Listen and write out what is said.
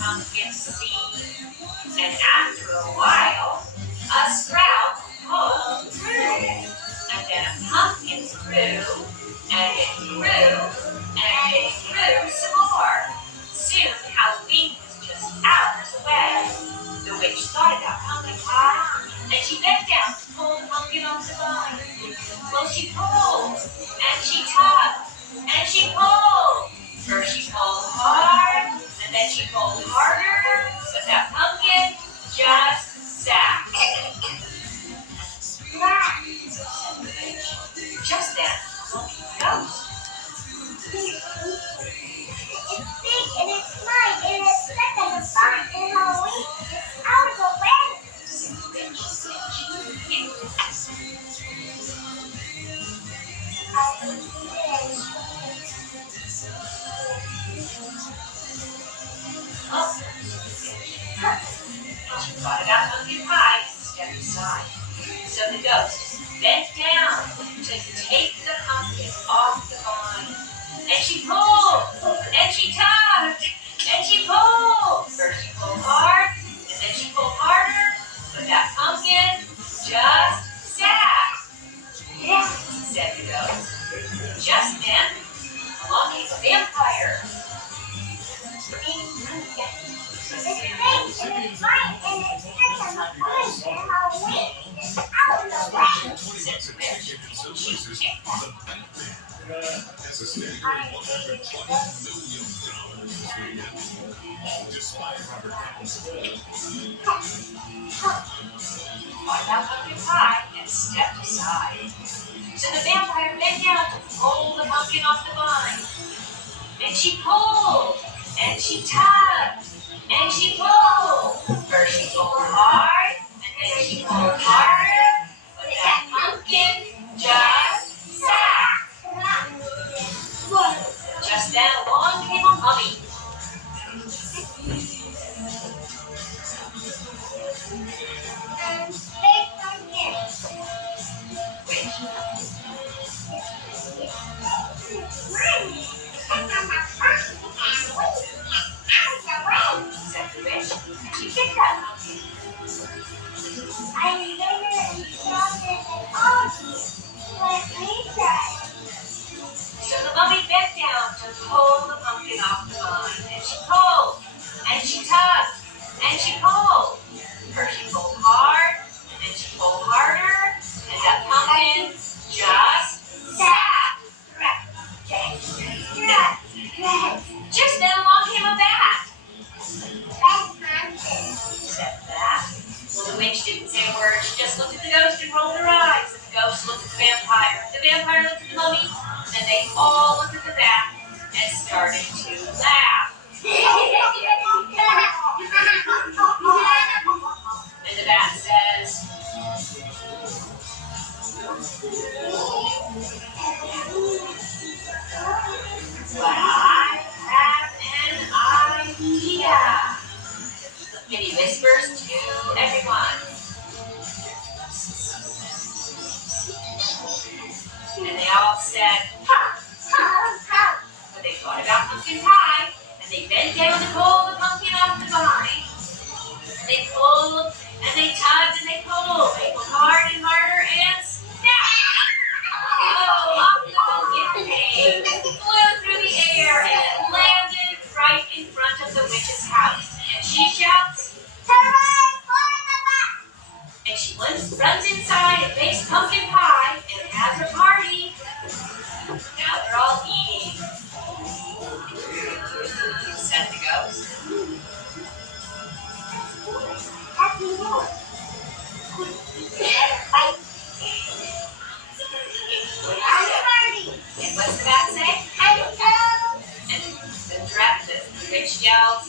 pumpkin seed. And after a while, a sprout pulled through. And then a pumpkin grew, and it grew, and it grew some more. Soon Halloween was just hours away. The witch thought about pumpkin pie, and she bent down to pull the pumpkin off the vine. Well, she pulled, and she tugged, and she pulled. First she pulled hard, and then she pulled harder, but that pumpkin just sat. Just then, a ghost. It's big and it's light and it's stuck in the fun and Halloween. It's out of the way. She thought about pumpkin pie and stepped aside. So the ghost bent down to take the pumpkin off the vine. And she pulled, and she tugged, and she pulled. First she pulled hard, and then she pulled harder, but that pumpkin just sat. Yeah, said the ghost. Just then, along came a vampire. It's big and it's light and it's stuck in the fun and Halloween. It's out of the way. Said the witch. She kicked that. Thought about pumpkin pie and stepped aside. So the vampire bent down to pull the pumpkin off the vine. And she pulled, and she tugged, and she pulled. First she pulled hard, and then she pulled harder, but that pumpkin just sat. Just then along came a mummy. Big pumpkin. Which said the witch, and she kicked that pumpkin. I'm bigger and stronger than all of you. Let me try. So the mummy bent down to pull the pumpkin off the vine, and she pulled, and she tugged, and she pulled. First she pulled hard, and then she pulled harder, and that pumpkin just sat. Just then along came a bat. Said the bat. Well, the witch didn't say a word. She just looked at the ghost and rolled her eyes. And the ghost looked at the vampire. The vampire looked at the mummy. And they all looked at the bat and started to laugh. And the bat says, "But I have an idea." And he whispers to everyone. And they all said, "Ha, ha, ha." But they thought about pumpkin pie, and they bent down to pull the pumpkin off the vine. And they pulled, and they tugged, and they pulled. They pulled hard and harder, and snap! Oh, off the pumpkin came, flew through the air, and it landed right in front of the witch's house. And she shouts, Hooray for the bat! and she runs inside and makes pumpkin pie and has her party. Now they're all eating. Said the ghost. Happy New And what's the bat say? I'm so And the witch yells,